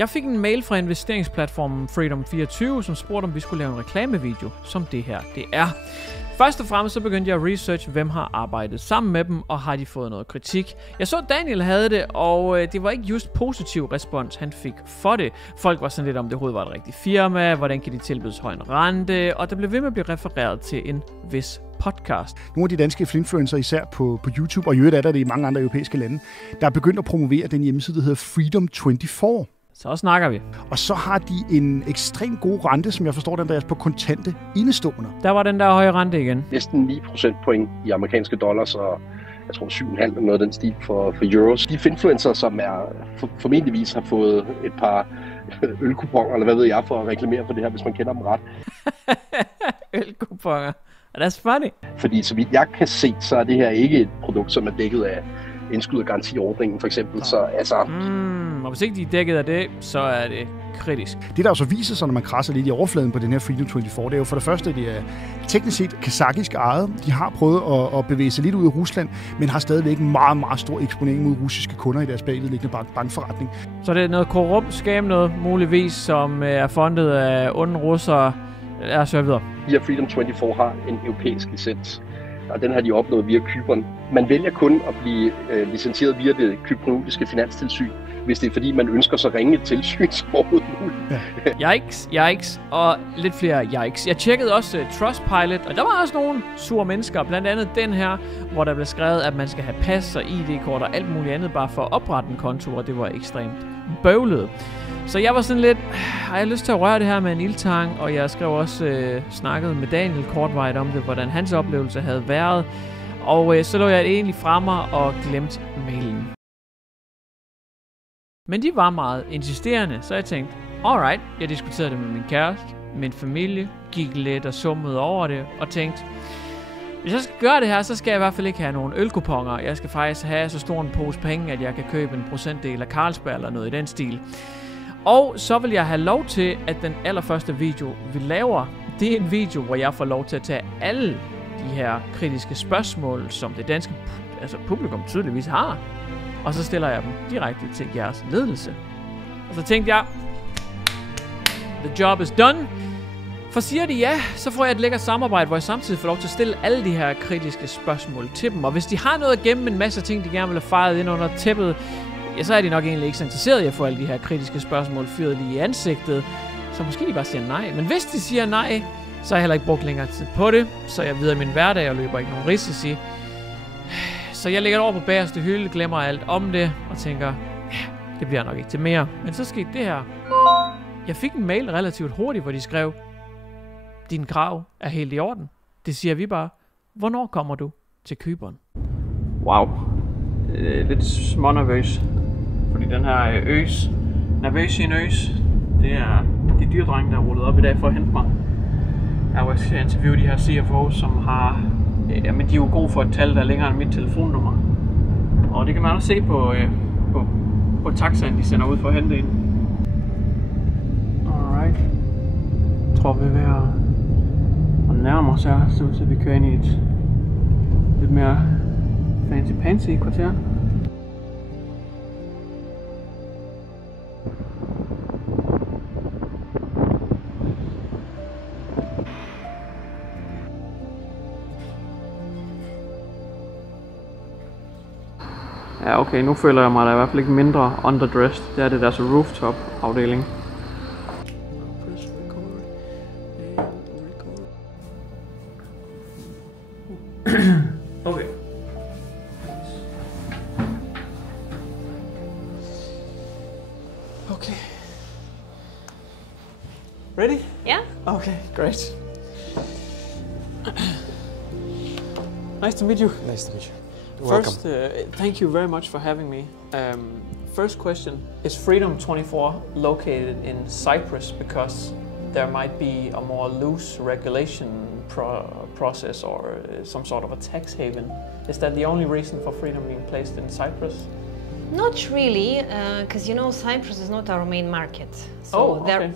Jeg fik en mail fra investeringsplatformen Freedom24, som spurgte, om vi skulle lave en reklamevideo, som det her det er. Først og fremmest så begyndte jeg at researche, hvem har arbejdet sammen med dem, og har de fået noget kritik. Jeg så, Daniel havde det, og det var ikke just positiv respons, han fik for det. Folk var sådan lidt om, det overhovedet var et rigtigt firma, hvordan kan de tilbydes høj en rente, og der blev ved med at blive refereret til en vis podcast. Nogle af de danske influencer, især på YouTube, og i øvrigt er der det i mange andre europæiske lande, der er begyndt at promovere den hjemmeside, der hedder Freedom24. Så snakker vi. Og så har de en ekstremt god rente, som jeg forstår den der på kontante indestående. Der var den der høje rente igen. Næsten 9 procentpoint i amerikanske dollars, og jeg tror 7,5 eller noget af den stil for euros. De influencer, som er formentligvis har fået et par ølkuponer, eller hvad ved jeg, for at reklamere for det her, hvis man kender dem ret. Ølkuponer. That's funny. Fordi så vidt jeg kan se, så er det her ikke et produkt, som er dækket af indskud- og garantiordningen for eksempel. Så altså... Og hvis ikke de er dækket af det, så er det kritisk. Det der også viser sig, når man krasser lidt i overfladen på den her Freedom24, det er jo for det første, at det er teknisk set kazakisk ejet. De har prøvet at bevæge sig lidt ud af Rusland, men har stadigvæk en meget, meget stor eksponering mod russiske kunder i deres bagvedliggende bankforretning. Så det er noget korrupt skam, noget muligvis, som er fundet af onde russere. Ja, så videre. De her Freedom24 har en europæisk licens, og den har de opnået via Cypern. Man vælger kun at blive licenseret via det cypriotiske finanstilsyn, hvis det er fordi, man ønsker så ringe et tilsyn som overhovedet muligt. Yikes, og lidt flere yikes. Jeg tjekkede også Trustpilot, og der var også nogle sure mennesker, blandt andet den her, hvor der blev skrevet, at man skal have pas og ID-kort og alt muligt andet bare for at oprette en konto, og det var ekstremt bøvlet. Så jeg var sådan lidt, har jeg lyst til at røre det her med en ildtang, og jeg skrev også, snakket med Daniel kortvejt om det, hvordan hans oplevelse havde været. Og så lå jeg egentlig fra mig og glemte mailen. Men de var meget insisterende, så jeg tænkte, alright, jeg diskuterede det med min kæreste, min familie, gik lidt og summede over det, og tænkte, hvis jeg skal gøre det her, så skal jeg i hvert fald ikke have nogen ølkuponer. Jeg skal faktisk have så stor en pose penge, at jeg kan købe en procentdel af Carlsberg eller noget i den stil. Og så vil jeg have lov til, at den allerførste video, vi laver, det er en video, hvor jeg får lov til at tage alle de her kritiske spørgsmål, som det danske publikum tydeligvis har. Og så stiller jeg dem direkte til jeres ledelse. Og så tænkte jeg, the job is done. For siger de ja, så får jeg et lækkert samarbejde, hvor jeg samtidig får lov til at stille alle de her kritiske spørgsmål til dem. Og hvis de har noget at gemme, en masse ting, de gerne vil have fejret ind under tæppet, ja, så er de nok egentlig ikke så interesserede i at få alle de her kritiske spørgsmål fyret lige i ansigtet. Så måske de bare siger nej. Men hvis de siger nej, så har jeg heller ikke brugt længere tid på det. Så jeg videre min hverdag og løber ikke nogen risici. Så jeg lægger det over på bagerste hylde, glemmer alt om det og tænker, ja, det bliver nok ikke til mere. Men så skete det her. Jeg fik en mail relativt hurtigt, hvor de skrev, din krav er helt i orden. Det siger vi bare. Hvornår kommer du til Cypern? Wow. Lidt smånervøs. Fordi den her nervøs i en øs, det er de dyrdrenge, der er rullet op i dag for at hente mig. Jeg har også interviewet de her CFO's, som har... men de er jo gode for et tal, der er længere end mit telefonnummer. Og det kan man også se på taxaen, de sender ud for at hente en. Alright. Jeg tror, vi er ved at nærme os her, så vi kører ind i et lidt mere fancy kvarter. Ja, okay, nu føler jeg mig da i hvert fald ikke mindre underdressed. Det er det der så rooftop-afdeling. Okay. Okay. Ready? Yeah. Okay, great. Nice to meet you. Nice to meet you. First, thank you very much for having me. First question, is Freedom24 located in Cyprus because there might be a more loose regulation process or some sort of a tax haven? Is that the only reason for Freedom being placed in Cyprus? Not really, because you know Cyprus is not our main market. So okay.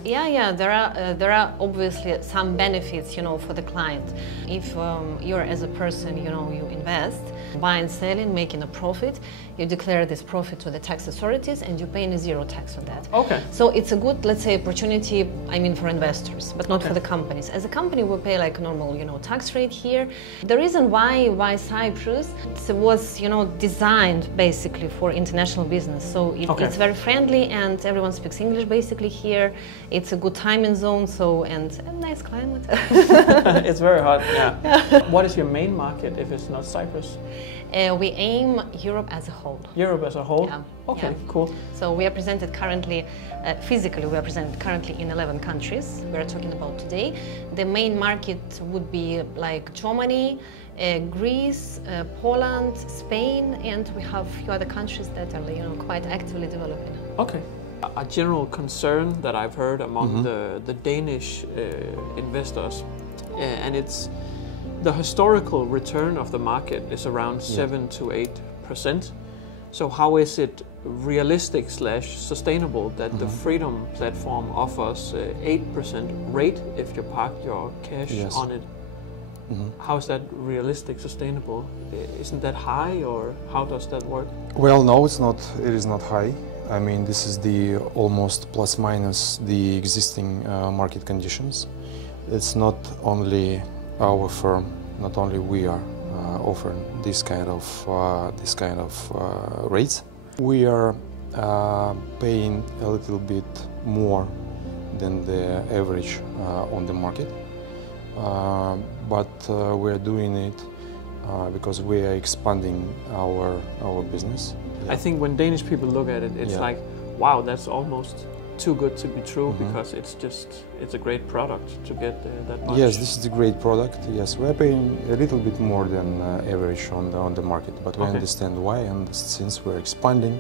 there are obviously some benefits, you know, for the client. If you're as a person, you know, you invest, buying, selling, making a profit. You declare this profit to the tax authorities and you pay zero tax on that. Okay. So it's a good, let's say, opportunity, I mean, for investors, but not for the companies. As a company, we pay like a normal, tax rate here. The reason why Cyprus was, designed basically for international business. So it's very friendly and everyone speaks English basically here. It's a good timing zone, and a nice climate. It's very hot, yeah. What is your main market if it's not Cyprus? We aim Europe as a whole. Europe as a whole? Yeah. Okay, yeah. cool. So we are presented currently, physically we are presented currently in 11 countries we are talking about today. The main market would be like Germany, Greece, Poland, Spain, and we have a few other countries that are quite actively developing. Okay. A general concern that I've heard among the Danish investors, and it's the historical return of the market is around 7 to 8%. So how is it realistic / sustainable that the Freedom platform offers 8% rate if you park your cash on it? How is that realistic, sustainable? Isn't that high, or how does that work? Well, no, it's not. It is not high. I mean, this is the almost plus minus the existing market conditions. It's not only our firm, not only we are offering this kind of rates. We are paying a little bit more than the average on the market, but we are doing it because we are expanding our business. I think when Danish people look at it, it's like, wow, that's almost too good to be true, because it's a great product to get that much. Yes, this is a great product. Yes, we're paying a little bit more than average on the market, but we understand why, and since we're expanding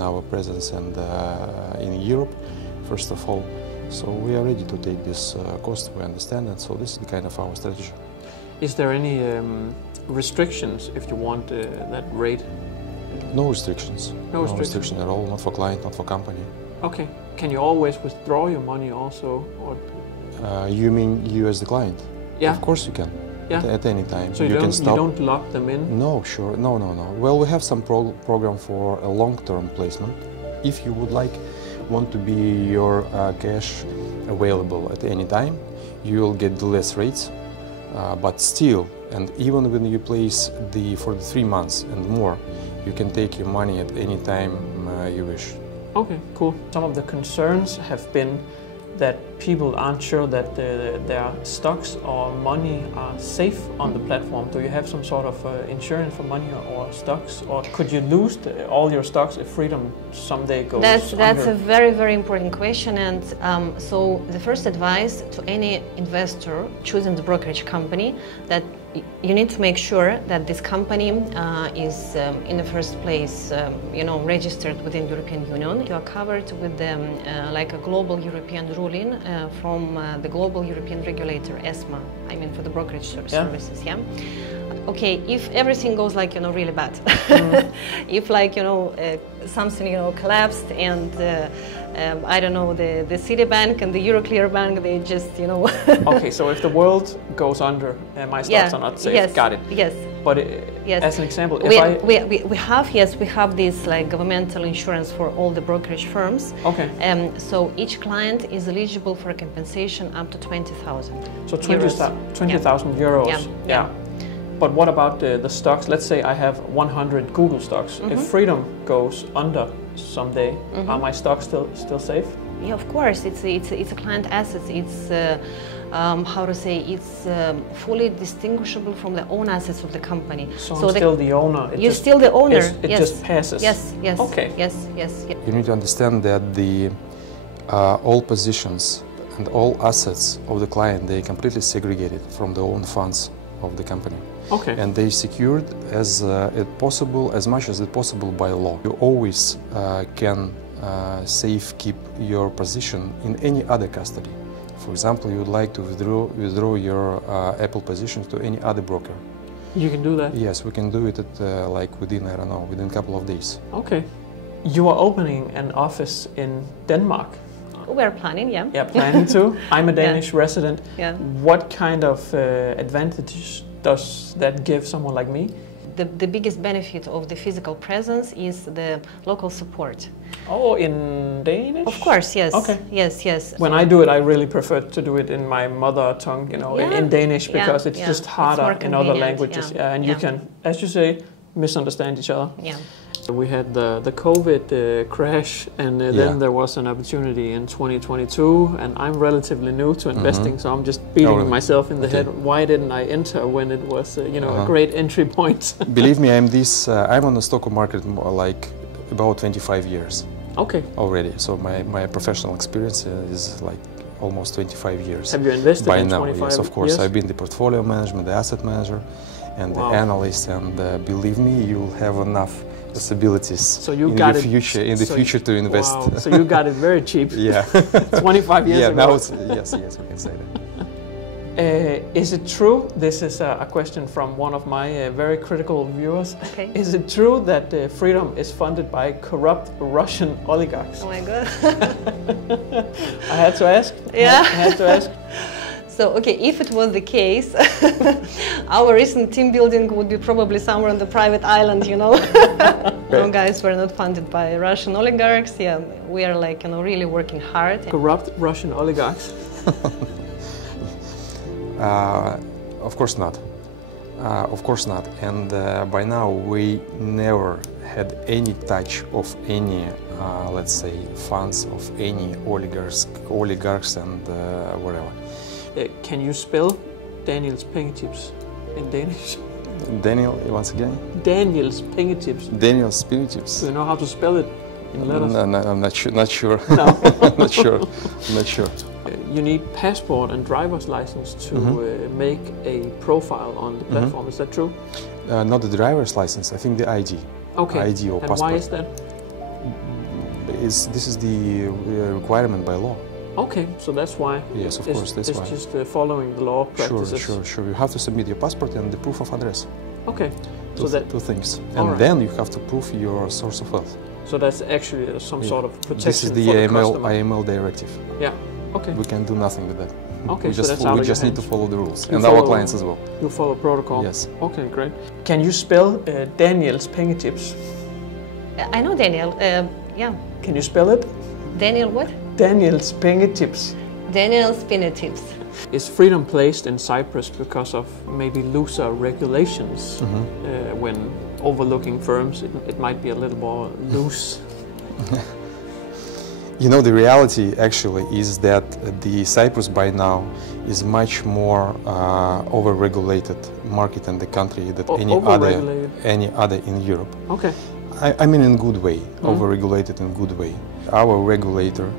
our presence and in Europe, first of all, so we are ready to take this cost. We understand it, so this is the kind of our strategy. Is there any restrictions if you want that rate? No restrictions. No restriction at all. Not for client, not for company. Okay. Can you always withdraw your money also, or? You mean you as the client? Yeah. Of course you can. Yeah. At any time. So you don't lock them in? No, sure. No. Well, we have some program for a long-term placement. If you would want to be your cash available at any time, you will get the less rates. But still, and even when you place for the 3 months and more, you can take your money at any time you wish. Okay, cool. Some of the concerns have been that people aren't sure that their stocks or money are safe on the platform. Do you have some sort of insurance for money or stocks, or could you lose all your stocks if Freedom someday goes That's under? a very, very important question, and so the first advice to any investor choosing the brokerage company, that you need to make sure that this company is in the first place, registered within European Union. You are covered with like a global European ruling from the global European regulator, ESMA. I mean, for the brokerage services. Yeah. Okay, if everything goes like really bad, if like something collapsed and I don't know, the Citibank and the Euroclear Bank, they just Okay, so if the world goes under, my stocks are not safe. Yes, got it. Yes. But yes. As an example, we have this like governmental insurance for all the brokerage firms. Okay. So each client is eligible for a compensation up to 20,000. So 20,000 euros. Yeah. But what about the stocks? Let's say I have 100 Google stocks. If Freedom goes under someday, are my stocks still safe? Yeah, of course. It's a client asset. It's how to say? It's fully distinguishable from the own assets of the company. So I'm still the owner. You're still the owner. It just passes. Yes. Okay. Yes. You need to understand that all positions and all assets of the client, they completely segregated from the own funds of the company. Okay. And they secured as much as it possible by law. You always can safe keep your position in any other custody. For example, you would like to withdraw your Apple position to any other broker. You can do that? Yes, we can do it within a couple of days. Okay. You are opening an office in Denmark. We're planning, yeah. Yeah, planning to. I'm a Danish resident. Yeah. What kind of advantages does that give someone like me? the biggest benefit of the physical presence is the local support. Oh, in Danish? Of course, yes. Okay. Yes. When I do it, I really prefer to do it in my mother tongue, you know, in Danish, because it's just harder in other languages. And you can, as you say, misunderstand each other. Yeah. We had the COVID crash, and then there was an opportunity in 2022, and I'm relatively new to investing, so I'm just beating myself in the head. Why didn't I enter when it was, you know, a great entry point? Believe me, I'm on the stock market like about 25 years. Okay. Already, so my professional experience is like almost 25 years. Have you invested by in now? 25 Yes, of course. years? I've been the portfolio management, the asset manager, and the analyst, and believe me, you'll have enough possibilities so you in got the future to invest. Wow. So you got it very cheap. Yeah. 25 years ago. Now yes, we can say that. Is it true, this is a question from one of my very critical viewers, Okay. Is it true that Freedom is funded by corrupt Russian oligarchs? Oh my God. I had to ask. Yeah. I had to ask. So, okay, if it was the case, our recent team building would be probably somewhere on the private island, you know. No, guys, we're not funded by Russian oligarchs. Yeah, we are like, you know, really working hard. Corrupt Russian oligarchs? Of course not. Of course not. And by now we never had any touch of any, let's say, funds of any oligarchs and whatever. Can you spell Daniel's pengetips in Danish? Daniel, once again? Daniel's pengetips. Daniel's pengetips. Do you know how to spell it in letters? No, I'm not sure. Not sure. No. Not sure. Not sure. You need passport and driver's license to make a profile on the platform. Is that true? Not the driver's license. I think the ID. Okay. ID or and passport. Why is that? This is the requirement by law. Okay, so that's why. Yes, of course, that's why. It's just following the law practices. Sure. You have to submit your passport and the proof of address. Okay, so two things, and right. then you have to prove your source of wealth. So that's actually some sort of protection. This is the for AML directive. Yeah. Okay. We can do nothing with that. Okay, we just need to follow the rules, and our clients as well. You follow protocol. Yes. Okay, great. Can you spell Daniel's pengetips? I know Daniel. Yeah. Can you spell it? Daniel what? Daniel's pengetips. Daniel's pengetips. Is Freedom placed in Cyprus because of maybe looser regulations? When overlooking firms, it might be a little more loose. You know, the reality actually is that the Cyprus by now is much more over-regulated market in the country than any other in Europe. Okay. I mean in good way, over-regulated in good way. Our regulator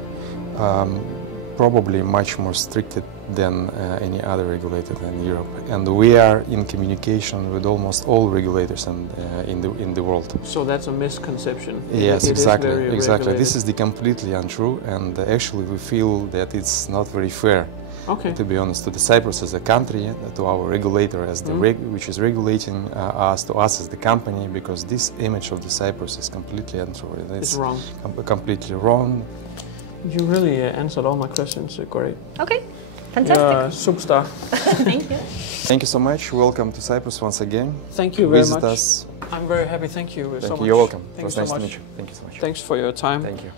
probably much more stricted than any other regulator in Europe, and we are in communication with almost all regulators in the world. So that's a misconception. Yes, exactly. Regulated. This is completely untrue, and actually we feel that it's not very fair. Okay. To be honest, to the Cyprus as a country, to our regulator as the which is regulating us, to us as the company, because this image of the Cyprus is completely untrue. It's wrong. Completely wrong. You really answered all my questions. Great. Okay, fantastic. Superstar. Thank you. Thank you so much. Welcome to Cyprus once again. Thank you very Visit much. us. I'm very happy. Thank you so much. You're welcome. Thank It was you nice so to much. meet you. Thank you so much. Thanks for your time. Thank you.